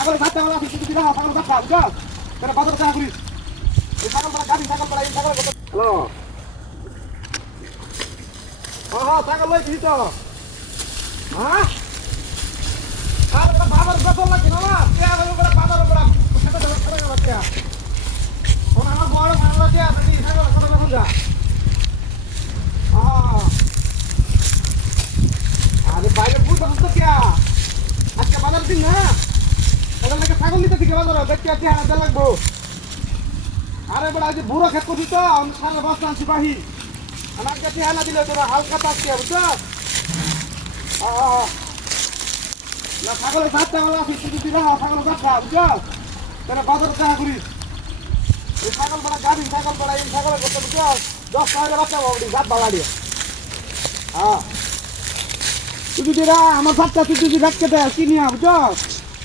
ছাগল সাতটা বেলা আছে কিছু দিলা ছাগল দেখা বুঝছ? তাহলে বাজারে দেখা করিস এই ছাগল বেলা গাড়ি ছাগল বেলা এই ছাগল হ্যালো? হ্যাঁ হ্যাঁ ছাগল লই দিছি তো হ্যাঁ? আর বড় বাবার বেতন লাগে না না কে আবার বড় বাবার বড় সেটা দেওয়া করে না বাচ্চা। আমার আপনি ছাগল আরে বাইরে পুরো তো কে? আজকে বাজার দিন না? ছাগল নিতে থেকে বাজার দেখতে আছি হাতে লাগবো। আরে বড় আজ বুড়ো খেত করছি তো, আমি সারা বস্তা আনছি বাহি আমার কাছে হেলা দিলে তোরা, হালকা পাচ্ছি, বুঝছ? না, ছাগলের সাতটা বেলা আছে শুধু দিলে ছাগল দেখা বুঝছ? তাহলে বাজারে দেখা করিস। এই ছাগল বেড়া গাড়ি ছাগল বেড়া, এই ছাগলের কথা বুঝছ? দশ টাকা বাচ্চা বাবুটি গাছ বালা হ্যাঁ তুই যদি আমার বাচ্চা, তুই যদি রাখতে দে কিনিয়া বুঝছ?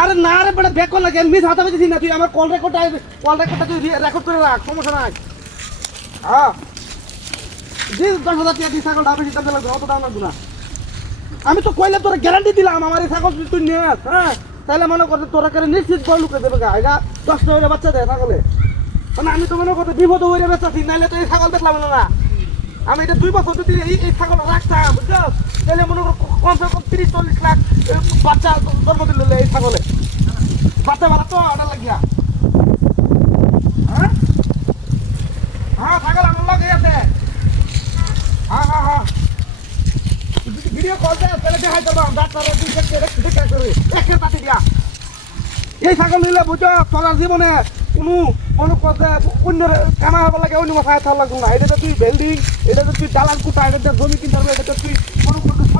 আরে না রে বেটা ব্যাক কর লাগে মিস হাতে পেয়েছিস না তুই, আমার কল রেকর্ডটা কল রেকর্ডটা তুই রেকর্ড করে রাখ, সমস্যা নাই। হ্যাঁ জি দশ হাজার টাকা দিয়ে ছাগলটা বেশি দাম লাগবে অত দাম লাগবে না। আমি তো কইলে তোরা গ্যারান্টি দিলাম, আমার এই ছাগল তুই নিস হ্যাঁ? তাহলে মনে করতে তোরা করে নিশ্চিত বল লুকে দেবে গা এটা দশটা হয়ে বাচ্চা দেয় ছাগলে। মানে আমি তো মনে করতে বিপদ হয়ে বেচাছি নাহলে তো এই ছাগল বেচলাম না। আমি এটা দুই বছর যদি এই ছাগল রাখতাম, বুঝছ? তাহলে মনে করো কমসে কম তিরিশ চল্লিশ লাখ বাচ্চা জন্ম দিল এই ছাগলে। বাচ্চা ভালো তো ওটা লাগিয়া। হ্যাঁ? হ্যাঁ ছাগল হ্যাঁ এই ছাগল নিলে বুঝছ তোর জীবনে কোনো কোনো কথা অন্য কামা হবার লাগে, অন্য মাথায় থাকা না। এটা তুই বিল্ডিং এটা তুই দালান কুটা এটা জমি কিনতে পারবে এটা তুই কোনো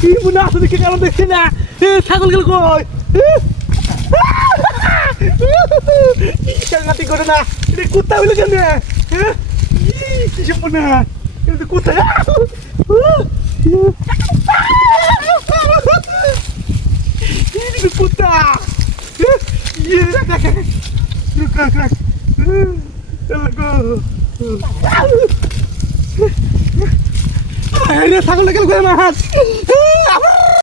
কি মনে আসলে কি কারণ দেখছি না ছাগল গেল কই নাতি করে না এটা কুত্তা হইল কেমনে কিসে মনে এটা তো কুত্তা Ini puta! Iya, dah. Look, look, look. Look, look. Ini